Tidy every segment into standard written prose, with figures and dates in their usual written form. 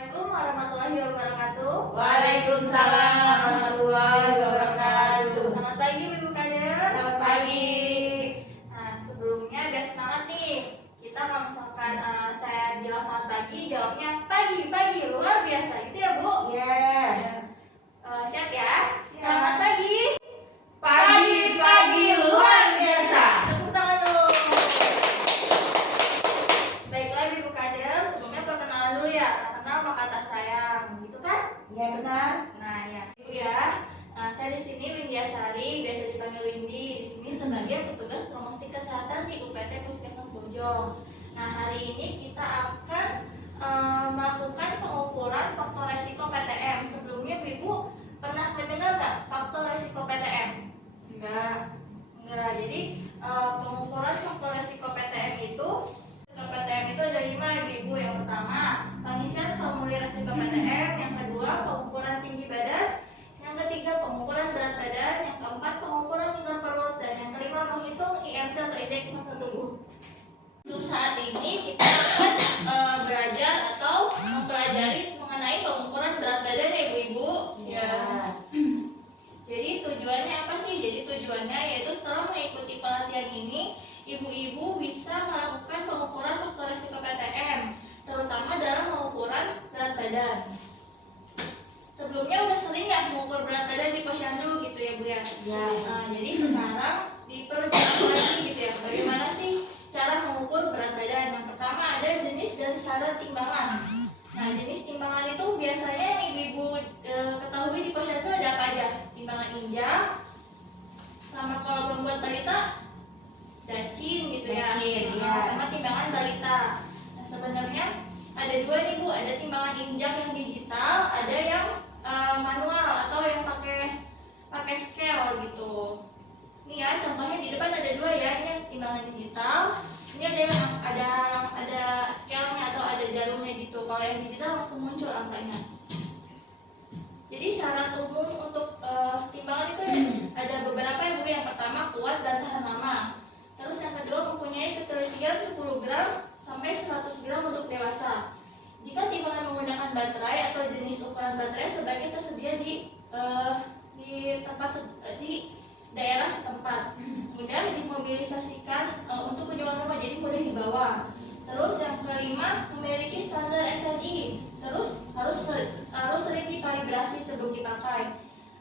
Assalamualaikum warahmatullahi wabarakatuh. Waalaikumsalam warahmatullahi wabarakatuh. Selamat pagi Ibu Kader. Selamat pagi. Nah, sebelumnya biar semangat nih. Kita kalau misalkan saya bilang selamat pagi, jawabnya pagi luar biasa gitu ya Bu? Ya. Siap ya? Siap. Selamat pagi. Pagi luar biasa. Tepuk tangan dulu. Baiklah Ibu Kader, sebelumnya perkenalan dulu ya. Tak kenal maka tak sayang, gitu kan? Ya benar. Nah ya, Ibu ya. Saya di sini Windiasari, biasa dipanggil Windy. Di sini sebagai petugas promosi kesehatan di UPT Puskesmas Bojong. Nah hari ini kita akan melakukan pengukuran faktor resiko PTM. Sebelumnya Ibu pernah mendengar nggak faktor resiko PTM? Enggak. Jadi pengukuran faktor resiko PTM itu ada 5 Ibu. Yang pertama, pengisian formulir resiko PTM. Yang kedua, pengukuran tinggi badan. Yang ketiga, pengukuran berat badan. Yang keempat, pengukuran lingkar perut. Dan yang kelima, menghitung IMT atau indeks massa tubuh. Untuk saat ini kita akan belajar atau mempelajari mengenai pengukuran berat badan ya Ibu-Ibu. Ya. Jadi tujuannya apa sih? Jadi tujuannya yaitu setelah mengikuti pelatihan ini, ibu-ibu bisa melakukan pengukuran faktor resiko PTM, terutama dalam pengukuran berat badan. Sebelumnya udah sering ya mengukur berat badan di posyandu gitu ya Bu ya? Ya. Jadi sekarang diperjelas lagi gitu ya. Bagaimana sih cara mengukur berat badan? Yang pertama ada jenis dan syarat timbangan. Nah, jenis timbangan itu biasanya yang ibu-ibu ketahui di posyandu ada apa aja? Timbangan injak, sama kalau membuat balita dacin gitu ya. Dacin, ya. Sama timbangan balita. Nah, sebenarnya ada dua nih Bu, ada timbangan injak yang digital, ada yang manual atau yang pakai scale gitu. Ini ya contohnya di depan ada dua ya, ini yang timbangan digital. Ini ada yang ada scale-nya atau ada jarumnya gitu. Kalau yang digital langsung muncul angkanya. Jadi syarat umum untuk timbangan itu ada beberapa ya Bu. Yang pertama kuat dan tahan lama. Terus yang kedua mempunyai ketelitian 10 gram sampai 100 gram untuk dewasa. Jika timbangan menggunakan baterai atau jenis ukuran baterai sebaiknya tersedia di daerah setempat, mudah dimobilisasikan untuk kunjungan rumah, jadi mudah dibawa. Terus yang kelima memiliki standar SNI, terus harus sering dikalibrasi sebelum dipakai,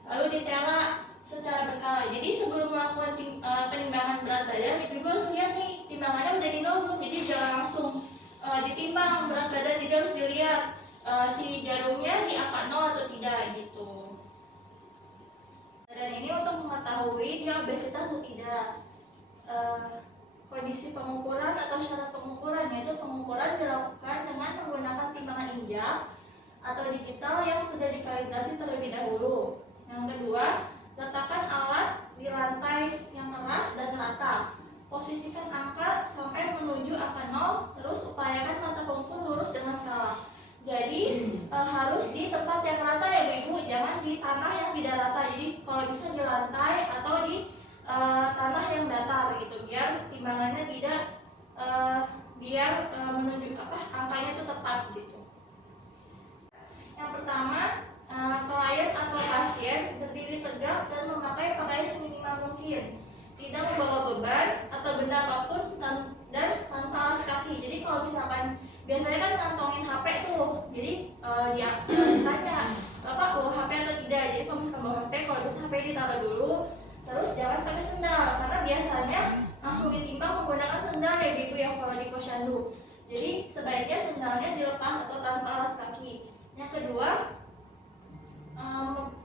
lalu ditela secara berkala. Jadi sebelum melakukan penimbangan berat badan, ibu harus lihat nih timbangannya udah di nol belum, jadi jangan langsung ditimbang berat badan, jadi harus dilihat si jarumnya di angka 0 atau tidak gitu. Dan ini untuk mengetahui dia obesitas atau tidak. Kondisi pengukuran atau syarat pengukuran yaitu pengukuran dilakukan dengan menggunakan timbangan injak atau digital yang sudah dikalibrasi terlebih dahulu. Yang kedua, letakkan alat di lantai yang keras dan rata. Posisikan angka sampai menuju angka 0, terus upayakan mata pengukur lurus dengan skala. Jadi harus di tempat yang rata ya Bu, jangan di tanah yang tidak rata. Jadi kalau bisa di lantai atau di tanah yang datar gitu, biar timbangannya tidak menunjuk angkanya itu tepat gitu. Yang pertama, klien atau pasien berdiri tegak dan memakai pakaian seminimal mungkin, tidak membawa beban atau benda apapun dan tanpa alas kaki. Jadi kalau misalkan biasanya kan ngantongin HP tuh, jadi dia ditanya Bapak bawa HP atau tidak. Jadi kalau misalkan bawa HP, kalau bisa HP ditaruh dulu, terus jangan pakai sendal karena biasanya langsung ditimbang menggunakan sendal ya Ibu yang kalau di posyandu. Jadi sebaiknya sendalnya dilepas atau tanpa alas kaki. Yang kedua,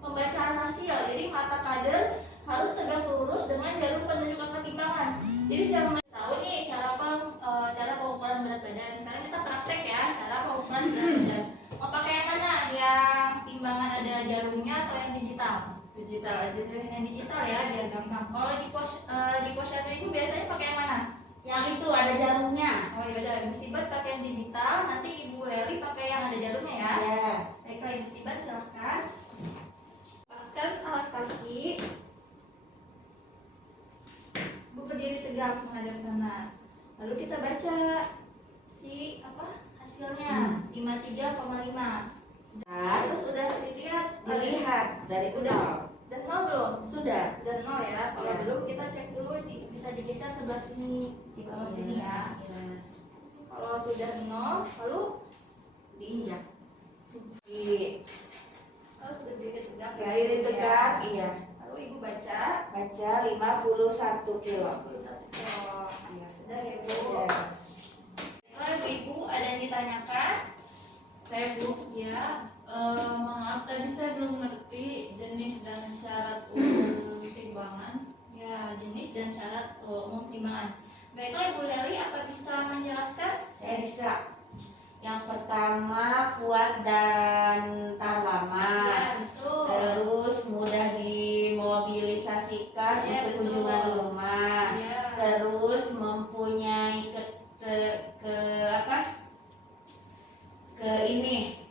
pembacaan hasil. Jadi mata kader harus tegak lurus dengan jarum penunjuk angka timbangan. Jadi jangan tahu nih cara pengukuran berat badan. Sekarang kita praktek ya cara pengukuran berat badan. Mau pakai yang mana? Yang timbangan ada jarumnya atau yang digital? Digital aja deh. Yang digital ya biar gampang. Kalau di posyandu Ibu biasanya pakai yang mana? Yang itu ada jarumnya. Oh ya udah, Ibu Sibat pakai yang digital, nanti Ibu Leli pakai yang ada jarumnya ya. Ya. Baiklah Ibu Sibat silahkan. Lepaskan alas kaki. Ibu berdiri tegak menghadap sana. Lalu kita baca hasilnya 53,5. Dan Terus udah dilihat dilihat dari Udah. 0. dan 0 belum? Sudah. Sudah 0 ya. Kalau Ya. belum kita cek dulu bisa digeser sebelah sini di bawah sini ya. Ya. Kalau sudah 0 lalu Diinjak. harus berdiri tegak. Berdiri tegak, iya. Lalu ibu baca Baca 51 kilo. 51 kilo. Iya. Sudah ya bu. Ya. Lalu ibu ada yang ditanyakan? Saya Bu, Ya. maaf tadi saya belum ngerti jenis dan syarat umum timbangan. Ya, jenis dan syarat umum timbangan. Baiklah Ibu Leli, apa bisa menjelaskan? Saya bisa. Yang pertama kuat dan tahan lama. Ya, betul. Terus mudah dimobilisasikan Ya, untuk betul. kunjungan rumah. Ya. Terus mempunyai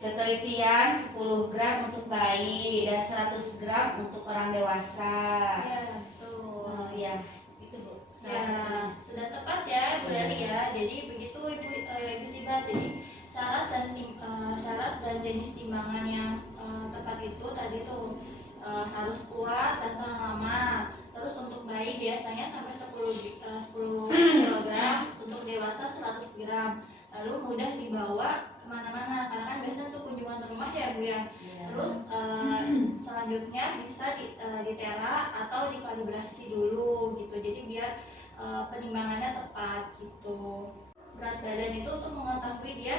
ketelitian 10 gram untuk bayi dan 100 gram untuk orang dewasa. Ya, betul. Oh, ya, itu Bu. Ya, sudah tepat ya Bu Leli ya. Jadi begitu Ibu Siba. Jadi syarat dan jenis timbangan yang tepat itu tadi tuh harus kuat dan tahan lama. Terus untuk bayi biasanya sampai 10 kg, untuk dewasa 100 gram. Lalu mudah dibawa kemana-mana karena kan biasanya untuk kunjungan rumah ya Bu ya. Ya. Terus selanjutnya bisa ditera atau dikalibrasi dulu gitu. Jadi biar penimbangannya tepat gitu. Berat badan itu untuk mengetahui dia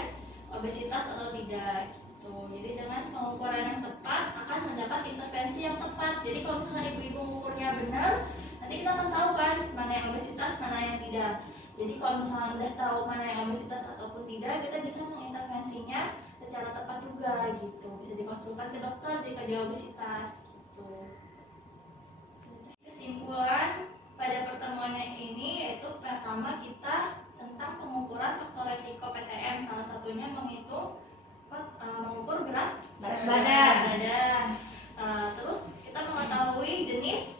obesitas atau tidak gitu. Jadi dengan pengukuran yang tepat akan mendapat intervensi yang tepat. Jadi kalau misalkan ibu-ibu mengukurnya benar, nanti kita akan tahu kan mana yang obesitas, mana yang tidak. Jadi kalau misalnya udah tahu mana yang obesitas ataupun tidak, kita bisa mengintervensinya secara tepat juga gitu. Bisa dikonsulkan ke dokter jika dia obesitas gitu. Kesimpulan pada pertemuannya ini yaitu pertama kita tentang pengukuran faktor resiko PTM, salah satunya mengukur berat badan. Terus kita mengetahui jenis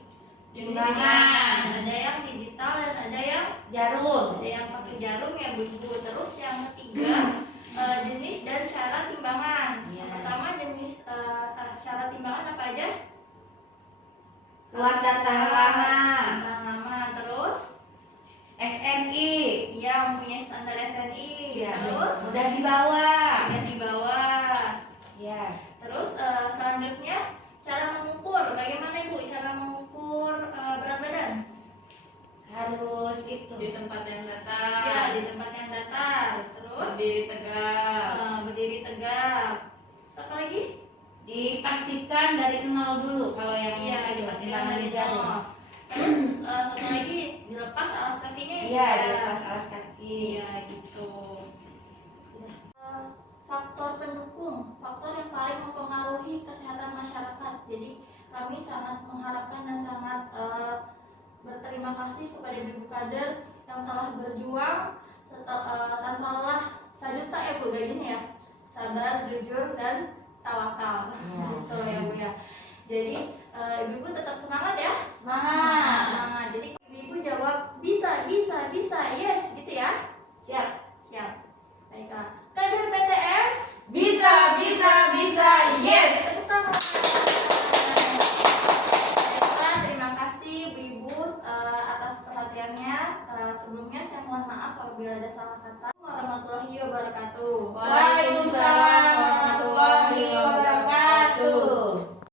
Timbangan. ada yang digital dan ada yang Jarum. pakai jarum ya Bu. Terus yang ketiga jenis dan syarat timbangan. Iya. Yang pertama jenis syarat timbangan apa aja? Kuat dan tahan lama. Tahan lama. Terus SNI. ya mempunyai standar SNI. Ya, Terus mudah dibawa. sudah di bawah. Ya. Terus selanjutnya cara mengukur. Bagaimana Ibu cara mengukur berat badan? Harus itu. Di tempat yang datar. Ya, di tempat yang datar. Terus Berdiri tegak. berdiri tegak. Terus apa lagi? Dipastikan dari 0 dulu kalau yang Iya, itu, dipastikan timbangan dari di jarum. nol. Terus satu lagi dilepas alas kakinya ya, Bu, Iya, ya? dilepas alas kaki. Iya gitu. Faktor pendukung, faktor yang paling mempengaruhi kesehatan masyarakat. Jadi kami sangat mengharapkan dan sangat berterima kasih kepada Ibu Kader yang telah berjuang tanpa lelah 1 juta ya Bu gajinya ya. Sabar, jujur dan tawakal. Iya. Gitu ya Bu ya. Jadi ibu tetap semangat ya. Semangat. Semangat. Jadi ibu jawab bisa, yes gitu ya. Siap. Siap. Baiklah. Kader PTM Bisa, yes. tepuk tangan. Baiklah, terima kasih ibu-ibu atas perhatiannya. Sebelumnya saya mohon maaf apabila ada salah kata. Warahmatullahi wabarakatuh. Waalaikumsalam.